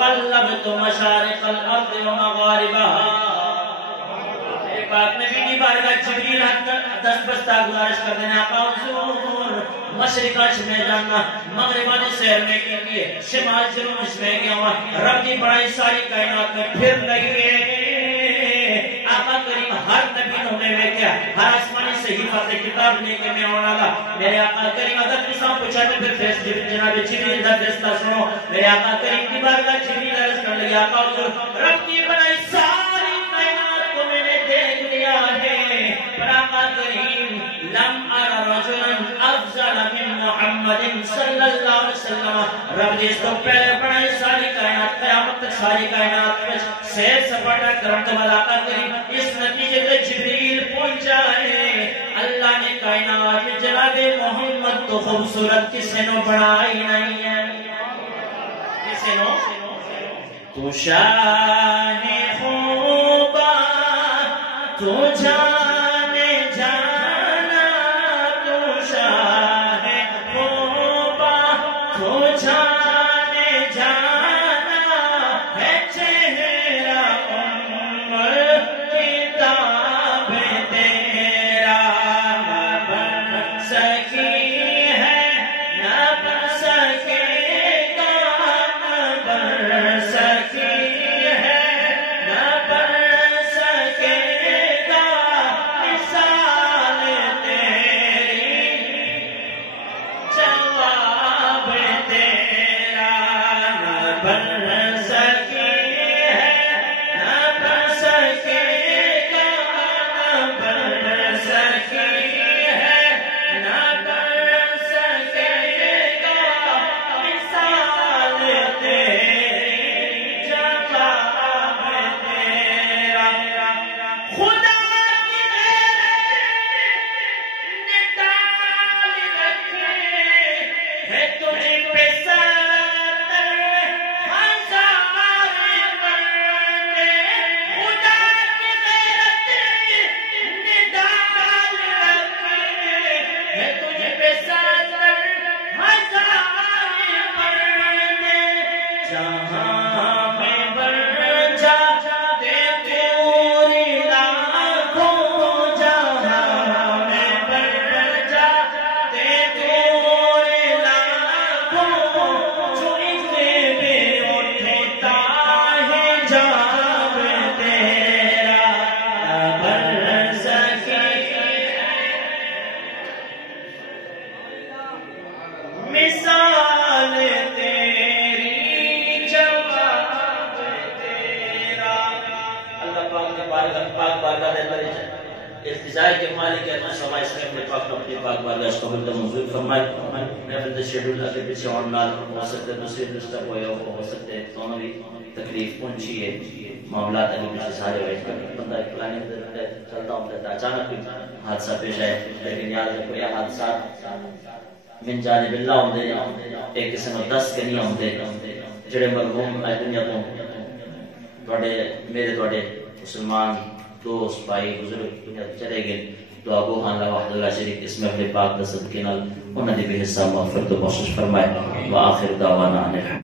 قلبت مشارق الارض ومغاربها. پاک نبی کی بارگاہ جبریل دست بستہ گزارش کر دینا آقا حضور مشرقہ میں جانا مغربہ سیر میں کیے شمال جنوب میں گیا ہوا رب کی بڑائی ساری کائنات میں پھر لگی ہے. آقا کریم ہر نبی نونے میں کیا ہر آسمانی صحیفہ سے کتاب لے کے میں ہونا گا. میرے آقا کریم اگر کساں پوچھا تو پھر فیس جناب جبریل دا فیصلہ سنو. میرے آقا کریم کی بارگاہ جبریل عرض کر لگی آقا حضور رب کی بڑائی ساری کائنات کو میں نے دیکھ لیا ہے. پر آقا کریم لم ارى رجلا افضل من محمد صلی اللہ علیہ وسلم. رب جس کو پہلے بڑائی ساری کائنات قیامت تک ساری کائنات میں سیر سپاٹا کرنے والا آقا کریم اس نتیجے پہ جبریل پہنچا ہے. اللہ نے کائنات میں جناب محمد تو خوبصورت کسی نے بڑھائی نہیں ہے. کسی نے تو شاہ خوبا تو جانے جانا تو شاہ خوبا تو جانے جانا ہے چہرہ عمر کتاب تیرا نہ بن سکی ہے نہ بن سکے گا نہ بن سکی ہے نہ بن سکے گا مثال تیری جواب تیرا نہ بن سکی ہے نہ بن سکے گا نہ بن سکی ہے نہ بن سکے گا مثال تیری جواب تیرا. خدا کی غیرت نے ڈال رکھے ہے تجھ پہ ستر ہزار مرنے. خدا کی غیرت نے ڈال رکھے ہے تجھ پہ ستر ہزار مرنے. جہاں میں بڑھ جاتے پوری لاکھوں جہاں میں بڑھ جاتے پوری لاکھوں جو ایک بھی اٹھتا ہے جاب تیرا نہ بن سکی مثال تیری جواب تیرا. اللہ پاک نے پاک بارگاہ دے بارے ارتجائی کے مالک ہے اللہ سمائے اس میں پاک نے اپنی پاک بارگاہ اس کو بلدہ منظور فرمائے. میں اپنے شیڈول کے پیچھے اونال ہو سکتے دوسری درستہ ہوئے ہو سکتے دونوں بھی تکلیف پہنچی ہے معاملات علی پیچھے سارے ہوئے بندہ ایک پلانی چلتا ہوں کہتا اچانک کوئی حادثہ پیش ہے. لیکن یاد رکھو یہ حادثات من جانب اللہ ہوندے ایک قسم 10 کے نہیں ہوندے جڑے مرحوم اج دنیا تو میرے توڑے مسلمان دوست بھائی بزرگ دنیا چلے گئے. دعا گو اللہ وحد اللہ شریک اس میں اپنے پاک دا صدقے نال انہاں دی بھی حصہ مغفرت و بخشش فرمائے. وآخر دعوانا